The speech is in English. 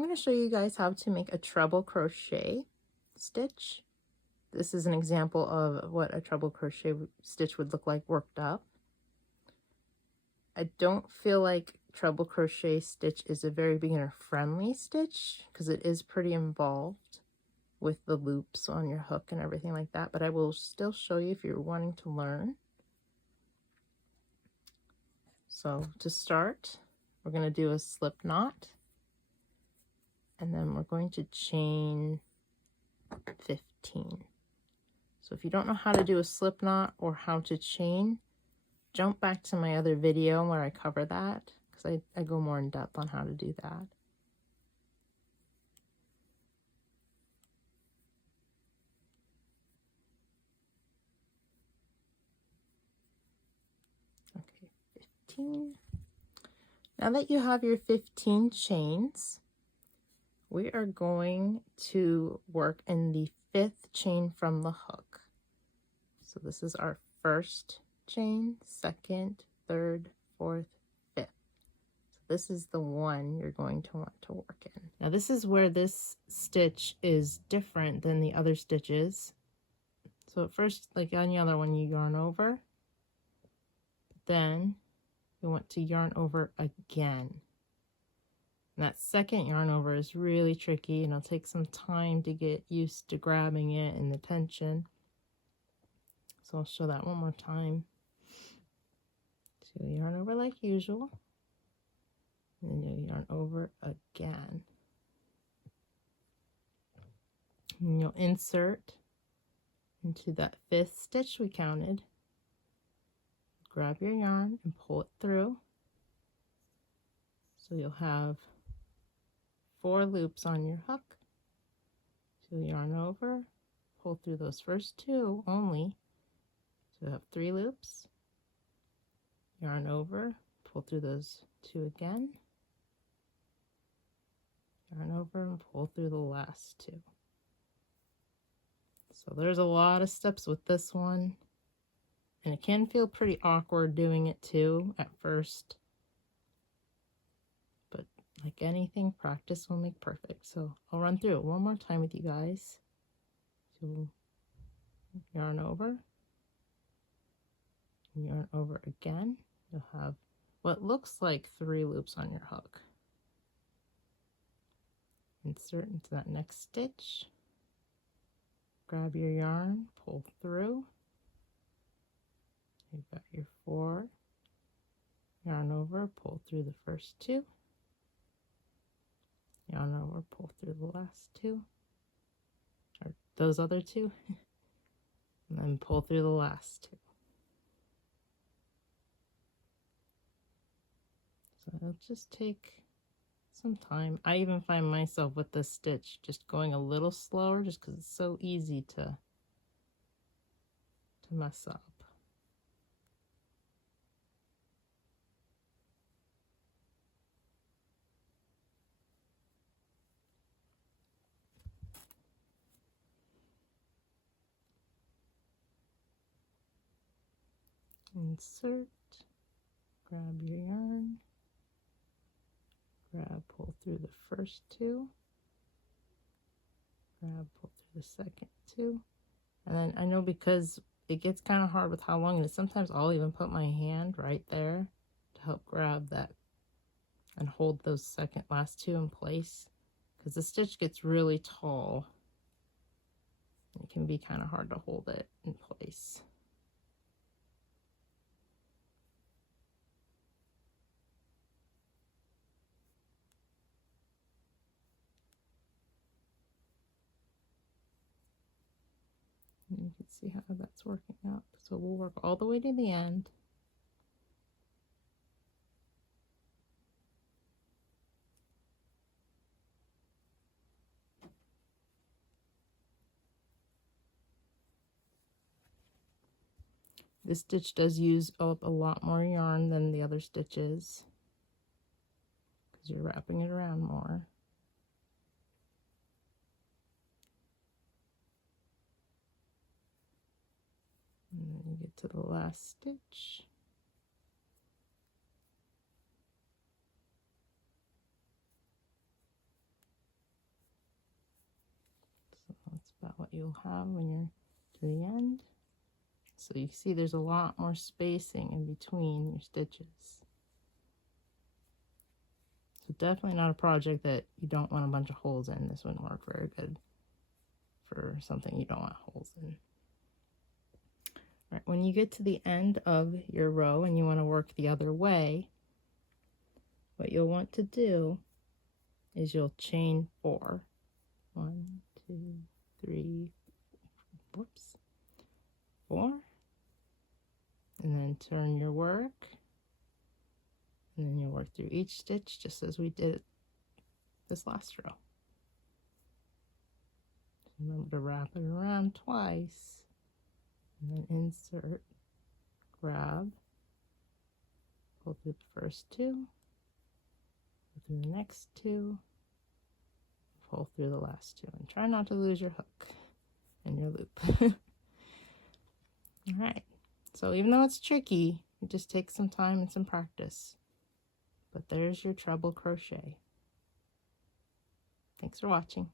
I'm going to show you guys how to make a treble crochet stitch. This is an example of what a treble crochet stitch would look like worked up. I don't feel like treble crochet stitch is a very beginner friendly stitch because it is pretty involved with the loops on your hook and everything like that, but I will still show you if you're wanting to learn. So to start, we're going to do a slip knot, and then we're going to chain 15. So if you don't know how to do a slip knot or how to chain, jump back to my other video where I cover that, because I go more in depth on how to do that. Okay, 15. Now that you have your 15 chains, we are going to work in the 5th chain from the hook. So this is our first chain, 2nd, 3rd, 4th, 5th. So this is the one you're going to want to work in. Now this is where this stitch is different than the other stitches. So at first, like on the other one, you yarn over, then you want to yarn over again. And that second yarn over is really tricky, and it'll take some time to get used to grabbing it and the tension. So I'll show that one more time. So you yarn over like usual, and then you'll yarn over again. And you'll insert into that 5th stitch we counted. Grab your yarn and pull it through. So you'll have 4 loops on your hook. So yarn over, pull through those first 2 only. So you have 3 loops. Yarn over, pull through those 2 again. Yarn over and pull through the last 2. So there's a lot of steps with this one. And it can feel pretty awkward doing it too at first. But like anything, practice will make perfect. So I'll run through it one more time with you guys. So yarn over. Yarn over again. You'll have what looks like 3 loops on your hook. Insert into that next stitch. Grab your yarn, pull through. You've got your 4. Yarn over, pull through the first 2. Yarn over, pull through the last 2. Or those other 2. And then pull through the last 2. So it'll just take some time. I even find myself with this stitch just going a little slower just because it's so easy to mess up. Insert, grab your yarn, grab, pull through the first 2, grab, pull through the second 2, and then I know because it gets kind of hard with how long it is, sometimes I'll even put my hand right there to help grab that and hold those last 2 in place, because the stitch gets really tall. It can be kind of hard to hold it in place. And you can see how that's working out. So we'll work all the way to the end. This stitch does use up a lot more yarn than the other stitches because you're wrapping it around more. And then you get to the last stitch. you'll have when you're to the end. So you see there's a lot more spacing in between your stitches. So definitely not a project that you don't want a bunch of holes in. This wouldn't work very good for something you don't want holes in. All right, when you get to the end of your row and you want to work the other way, what you'll want to do is you'll chain 4. 1, 2, 3, whoops, 4, and then turn your work, and then you'll work through each stitch just as we did this last row. Remember to wrap it around twice, and then insert, grab, pull through the first 2, go through the next 2, pull through the last 2, and try not to lose your hook and your loop. All right, so even though it's tricky, it just takes some time and some practice. But there's your treble crochet. Thanks for watching.